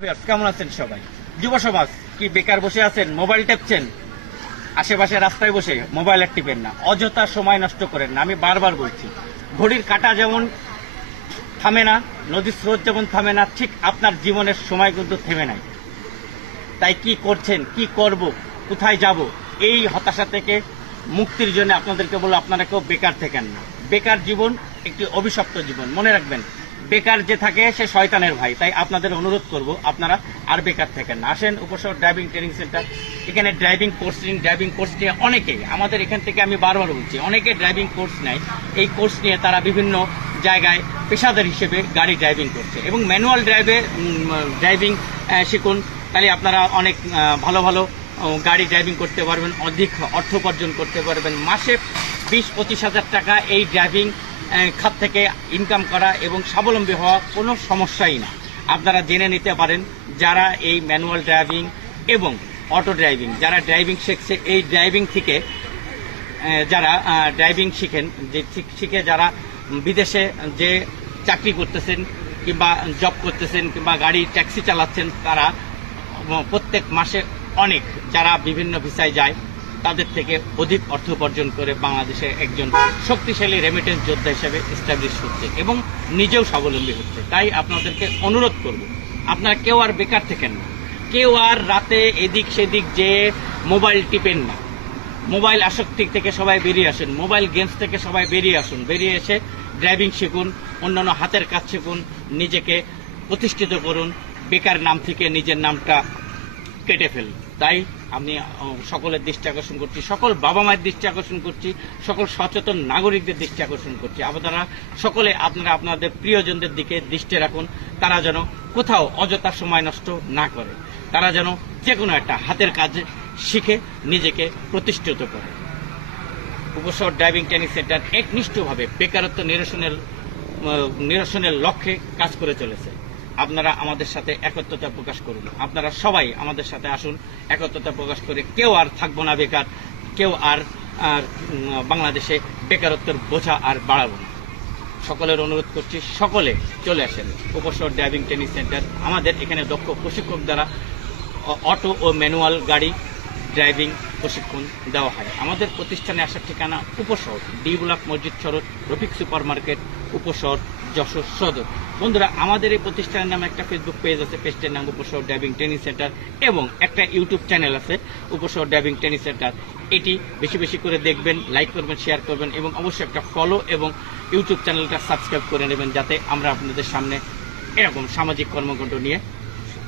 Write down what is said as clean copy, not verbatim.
কেমন আছেন সবাই? যুব সমাজ কি বেকার বসে আছেন, মোবাইল টেপছেন? আশেপাশে রাস্তায় বসে মোবাইল আর টিপেন না, অযথা সময় নষ্ট করেন না। আমি বারবার বলছি, ঘড়ির কাঁটা যেমন থামে না, নদীর স্রোত যেমন থামে না, ঠিক আপনার জীবনের সময় কিন্তু থেমে নাই। তাই কি করছেন, কি করব, কোথায় যাব, এই হতাশা থেকে মুক্তির জন্য আপনাদেরকে বলবো, আপনারা কেউ বেকার থাকেন না। বেকার জীবন একটি অভিশপ্ত জীবন, মনে রাখবেন। বেকার যে থাকে সে শয়তানের ভাই। তাই আপনাদের অনুরোধ করব, আপনারা আর বেকার থাকেন না। আসেন উপশহর ড্রাইভিং ট্রেনিং সেন্টার, এখানে ড্রাইভিং কোর্স নিয়ে অনেকেই আমাদের এখান থেকে, আমি বারবার বলছি, অনেকে ড্রাইভিং কোর্স নেয়। এই কোর্স নিয়ে তারা বিভিন্ন জায়গায় পেশাদার হিসেবে গাড়ি ড্রাইভিং করছে এবং ম্যানুয়াল ড্রাইভিং শিখুন। তাহলে আপনারা অনেক ভালো ভালো গাড়ি ড্রাইভিং করতে পারবেন, অধিক অর্থ উপার্জন করতে পারবেন। মাসে 20-25 হাজার টাকা এই ড্রাইভিং খাত থেকে ইনকাম করা এবং স্বাবলম্বী হওয়া কোনো সমস্যাই না। আপনারা জেনে নিতে পারেন, যারা এই ম্যানুয়াল ড্রাইভিং এবং অটো ড্রাইভিং যারা ড্রাইভিং শিখছে, এই ড্রাইভিং থেকে যারা ড্রাইভিং শিখে যারা বিদেশে যে চাকরি করতেছেন কিংবা জব করতেছেন কিংবা গাড়ি ট্যাক্সি চালাচ্ছেন, তারা প্রত্যেক মাসে অনেক, যারা বিভিন্ন ভিসায় যায় তাদের থেকে অধিক অর্থ উপার্জন করে বাংলাদেশে একজন শক্তিশালী রেমিটেন্স যোদ্ধা হিসেবে এস্টাবলিশ হচ্ছে এবং নিজেও স্বাবলম্বী হচ্ছে। তাই আপনাদেরকে অনুরোধ করব, আপনারা কেউ আর বেকার থাকেন না, কেউ আর রাতে এদিক সেদিক যে মোবাইল টিপেন না। মোবাইল আসক্তি থেকে সবাই বেরিয়ে আসুন, মোবাইল গেমস থেকে সবাই বেরিয়ে আসুন, বেরিয়ে এসে ড্রাইভিং শিখুন, অন্যান্য হাতের কাজ শিখুন, নিজেকে প্রতিষ্ঠিত করুন, বেকার নাম থেকে নিজের নামটা কেটে ফেলুন। তাই আমি সকলের দৃষ্টি আকর্ষণ করছি, সকল বাবা মায়ের দৃষ্টি আকর্ষণ করছি, সকল সচেতন নাগরিকদের দৃষ্টি আকর্ষণ করছি। আপনারা সকলে আপনাদের প্রিয়জনদের দিকে দৃষ্টি রাখুন, তারা যেন কোথাও অযথা সময় নষ্ট না করে, তারা যেন যে কোনো একটা হাতের কাজ শিখে নিজেকে প্রতিষ্ঠিত করে। উপশহর ড্রাইভিং ট্রেনিং সেন্টার একনিষ্ঠভাবে বেকারত্ব নিরসনের লক্ষ্যে কাজ করে চলেছে। আপনারা আমাদের সাথে একত্রতা প্রকাশ করুন, আপনারা সবাই আমাদের সাথে আসুন, একত্রতা প্রকাশ করে কেউ আর থাকবো না বেকার, কেউ আর বাংলাদেশে বেকারত্বের বোঝা আর বাড়াবো না। সকলের অনুরোধ করছি, সকলে চলে আসেন উপশহর ড্রাইভিং ট্রেনিং সেন্টার। আমাদের এখানে দক্ষ প্রশিক্ষক দ্বারা অটো ও ম্যানুয়াল গাড়ি ড্রাইভিং প্রশিক্ষণ দেওয়া হয়। আমাদের প্রতিষ্ঠানে আসার ঠিকানা উপশহর, ডি ব্লক, মসজিদ সড়ক, রফিক সুপার মার্কেট, উপশহর, যশোর সদর। বন্ধুরা, আমাদের এই প্রতিষ্ঠানের নামে একটা ফেসবুক পেজ আছে, পেজটির নাম উপশহর ড্রাইভিং ট্রেনিং সেন্টার, এবং একটা ইউটিউব চ্যানেল আছে উপশহর ড্রাইভিং ট্রেনিং সেন্টার। এটি বেশি বেশি করে দেখবেন, লাইক করবেন, শেয়ার করবেন এবং অবশ্যই একটা ফলো এবং ইউটিউব চ্যানেলটা সাবস্ক্রাইব করে নেবেন, যাতে আমরা আপনাদের সামনে এরকম সামাজিক কর্মকাণ্ড নিয়ে